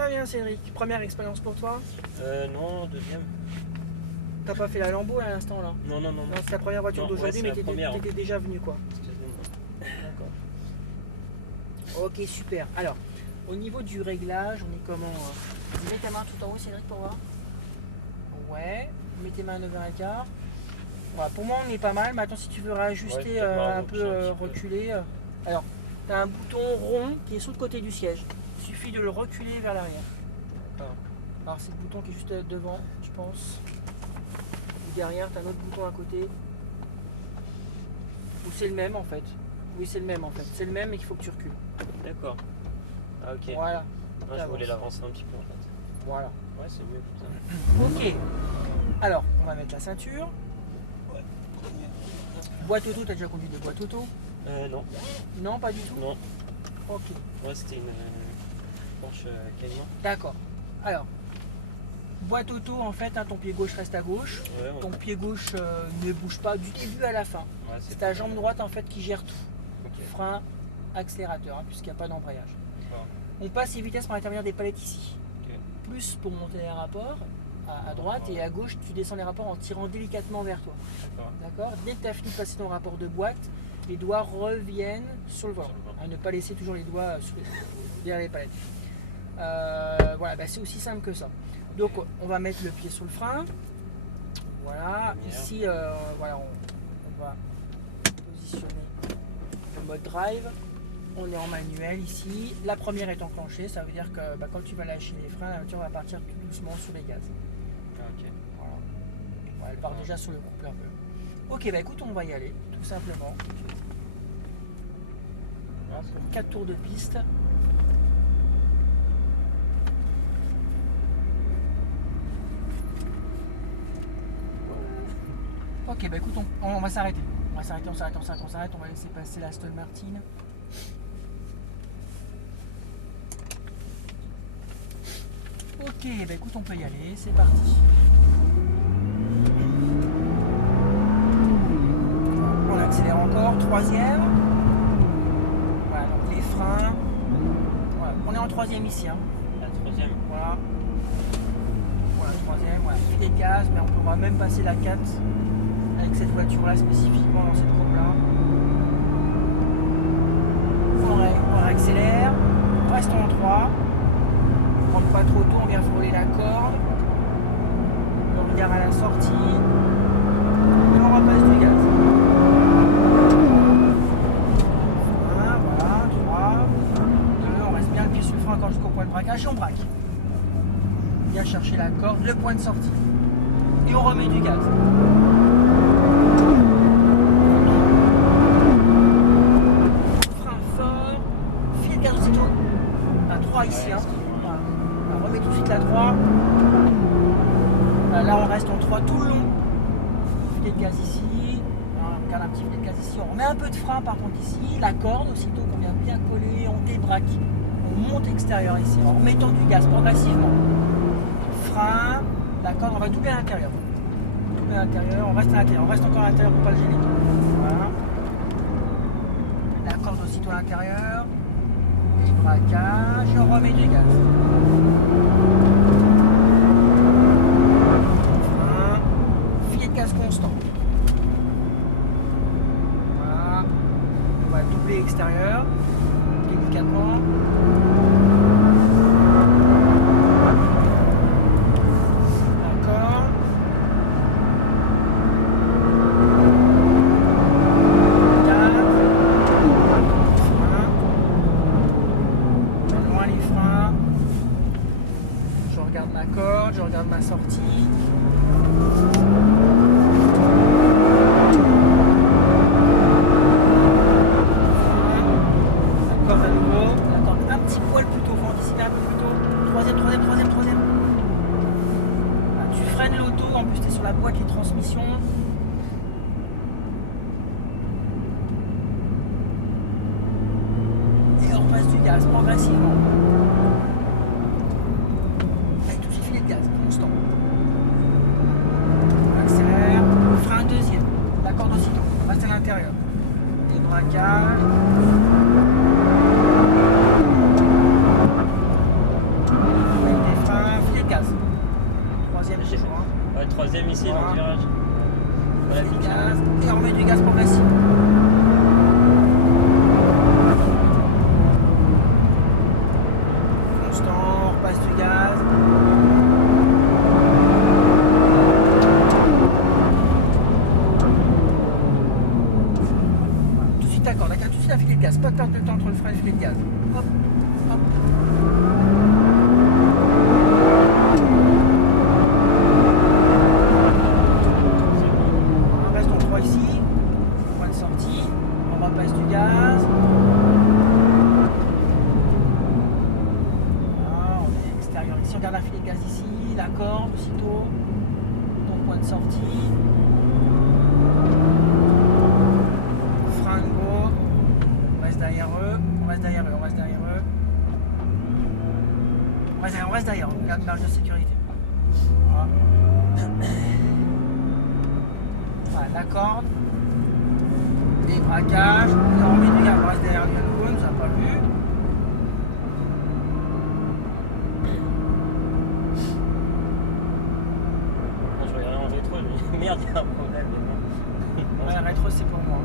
Très bien Cédric, première expérience pour toi? Non, deuxième. T'as pas fait la Lambo à l'instant là? Non, non, non. Non, c'est la première voiture Non, d'aujourd'hui, ouais, mais c'est la première, t'étais déjà venu quoi. Excusez-moi. D'accord. Ok, super. Alors, au niveau du réglage, on est comment? Mets ta main tout en haut Cédric pour voir. Ouais, mets tes mains à 9h15. Voilà, pour moi on est pas mal. Maintenant si tu veux réajuster Ouais, peut-être un peu un petit peu. reculer. Alors, tu as un bouton rond qui est sur le côté du siège. Il suffit de le reculer vers l'arrière. D'accord. Alors c'est le bouton qui est juste devant, je pense. Ou derrière, tu as un autre bouton à côté. Ou c'est le même en fait. Oui c'est le même en fait. C'est le même mais qu'il faut que tu recules. D'accord. Ah, ok. Voilà. Moi, je voulais l'avancer un petit peu en fait. Voilà. Ouais, c'est mieux comme ça. Ok. Alors, on va mettre la ceinture. Boîte auto, tu as déjà conduit de boîte auto? Non. Non, pas du tout? Non. Ok. Ouais, c'était une Porsche Cayman. D'accord. Alors, boîte auto, en fait, hein, ton pied gauche reste à gauche. Ouais, ouais. Ton pied gauche ne bouge pas du début à la fin. Ouais, C'est ta jambe droite en fait qui gère tout. Ok. Frein, accélérateur, hein, puisqu'il n'y a pas d'embrayage. D'accord. On passe les vitesses par l'intermédiaire des palettes ici. Ok. Plus pour monter les rapports à droite et à gauche, tu descends les rapports en tirant délicatement vers toi. D'accord. D'accord? Dès que tu as fini de passer ton rapport de boîte, les doigts reviennent sur le volant. Sur le volant. À ne pas laisser toujours les doigts derrière les palettes. Voilà, bah, c'est aussi simple que ça. Donc on va mettre le pied sur le frein. Voilà, ici voilà, on va positionner le mode drive. On est en manuel ici. La première est enclenchée, ça veut dire que quand tu vas lâcher les freins, la voiture va partir tout doucement sur les gaz. Ah, ok. Voilà. Ouais, elle part déjà sur le couple un peu. Ok, bah écoute, on va y aller, tout simplement. Voilà, pour 4 tours de piste. Ok, bah écoute, on va s'arrêter. On va s'arrêter, on s'arrête. On va laisser passer la Aston Martin. Ok, bah écoute, on peut y aller, c'est parti. On accélère encore, troisième. Voilà, donc les freins. Voilà, on est en troisième ici. Hein. La troisième. Voilà. Voilà, troisième, voilà. Il y a des gaz, mais on pourra même passer la 4 avec cette voiture-là spécifiquement dans cette route-là. On accélère, restons en 3. On ne prend pas trop tôt, on vient frôler la corde. On regarde à la sortie. Et on repasse du gaz. 1, voilà, 3, 2, on reste bien le pied sur le frein encore jusqu'au point de braquage et on braque. Bien chercher la corde, le point de sortie. Et on remet du gaz. Frein fort, fil de gaz aussitôt. À 3 ici. Hein. Voilà. On remet tout de suite la 3. Là on reste en 3 tout le long. Filet de gaz ici. On regarde un petit filet de gaz ici. On remet un peu de frein par contre ici. La corde aussitôt qu'on vient bien coller, on débraque. On monte extérieur ici en remettant du gaz progressivement. Frein, la corde, on va doubler à l'intérieur. Doubler à l'intérieur, on reste à l'intérieur, on reste encore à l'intérieur pour pas le gêner. Voilà. La corde aussitôt à l'intérieur. Braquage, et on remet du gaz. Frein, filet de gaz constant. Voilà. On va doubler extérieur, délicatement. Je regarde ma sortie. La corde à nouveau. La corde un petit poil plus tôt. Faut anticiper un peu plus tôt. Troisième. Là, tu freines l'auto. En plus, tu es sur la boîte, les transmissions. Et on repasse du gaz progressivement. Constant. On accélère, frein deuxième, la corde aussitôt, on reste à l'intérieur. Débraquage. troisième ici dans Voilà. le virage. Voilà, Du pique. gaz, et on remet du gaz progressif. Constant, on repasse du gaz. Voilà, tout de suite d'accord, tout de suite un filet de gaz, pas de perte de temps entre le frein et le filet de gaz. Hop, hop. On reste en 3 ici, point de sortie, on repasse du gaz. Voilà, on est extérieur ici, on garde un filet de gaz ici, la corde aussitôt, donc point de sortie. Frein de go, on reste derrière eux, on reste derrière eux, on reste derrière eux. On reste derrière, on garde une marge de sécurité. Voilà. Voilà, la corde, les braquages, et on remet du gaz, on reste derrière lui à nouveau, il nous a pas vu. Bon, je regardais en rétro, je me dis merde, il y a un problème. Mais non. Ouais, la rétro c'est pour moi.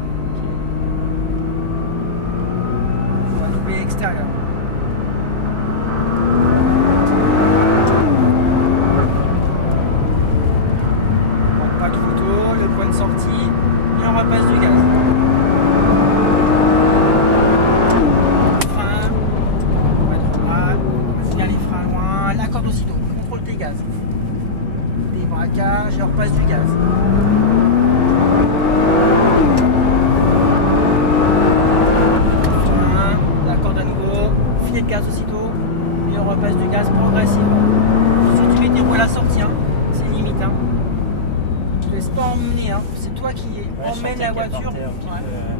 On va doubler extérieur. On pas de photo, le point de sortie, et on repasse du gaz. Frein, rétrograde, bien les freins loin, la corde aussitôt, contrôle tes gaz. Débraquage et on repasse du gaz. Frein, la corde à nouveau, filet de gaz aussitôt, et on repasse du gaz progressivement. Si tu mets tes roues à la sortie, hein, c'est limite. Hein. Tu te laisses pas emmener, hein. C'est toi qui Ouais, je emmène sentais la qu'elle voiture. partait un petit Ouais. peu,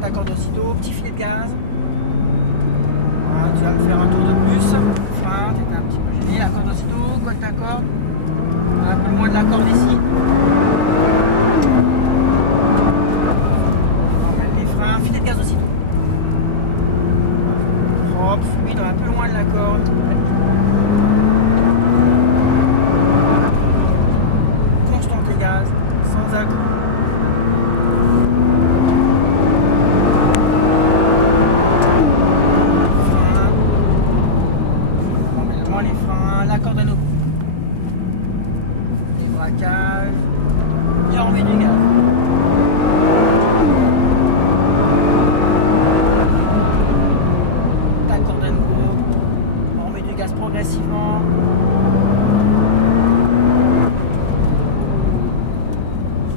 Ta corde aussitôt, petit filet de gaz. Voilà, tu vas me faire un tour de plus. Frein, t'étais un petit peu gêné. La corde aussitôt, colle ta corde. Un peu moins de la corde ici. On met les freins, filet de gaz aussitôt. Propre, fluide, un peu loin de la corde. Constant tes gaz, sans à-coup. Frein. On met loin les freins, la corde à nos les braquages. Et on remet du gaz. Ta corde à nouveau. On remet du gaz progressivement.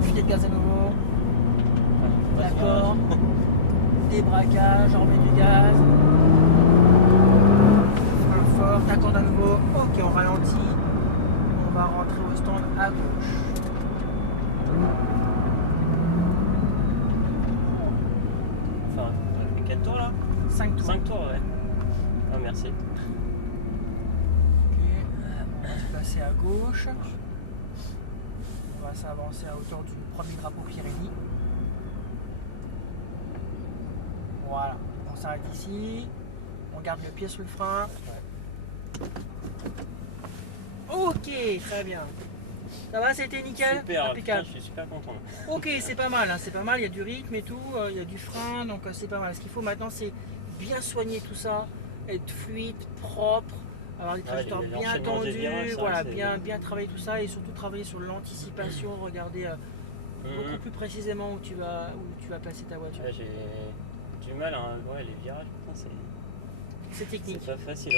Filet de gaz à nouveau. D'accord. Débraquage, on remet du gaz. Frein fort, ta corde à nouveau. Ok, on ralentit. On va rentrer au stand à gauche. Enfin, on a fait 4 tours là 5 tours. 5 tours, ouais. Ah, merci. Ok. On va se placer à gauche. On va s'avancer à hauteur du premier drapeau Pyrénées. Voilà. On s'arrête ici. On garde le pied sous le frein. Ok, très bien. Ça va, c'était nickel? Super, putain, Impeccable. je suis super content. Ok, c'est pas mal, hein, c'est pas mal, il y a du rythme et tout, il y a du frein, donc c'est pas mal. Ce qu'il faut maintenant, c'est bien soigner tout ça, être fluide, propre, avoir des trajectoires les bien enchaînements des tendues, virages, ça, voilà, c'est- bien travailler tout ça et surtout travailler sur l'anticipation, regarder beaucoup plus précisément où tu vas placer ta voiture. Ouais, j'ai du mal, hein. Ouais, les virages, putain, C'est technique. c'est pas facile.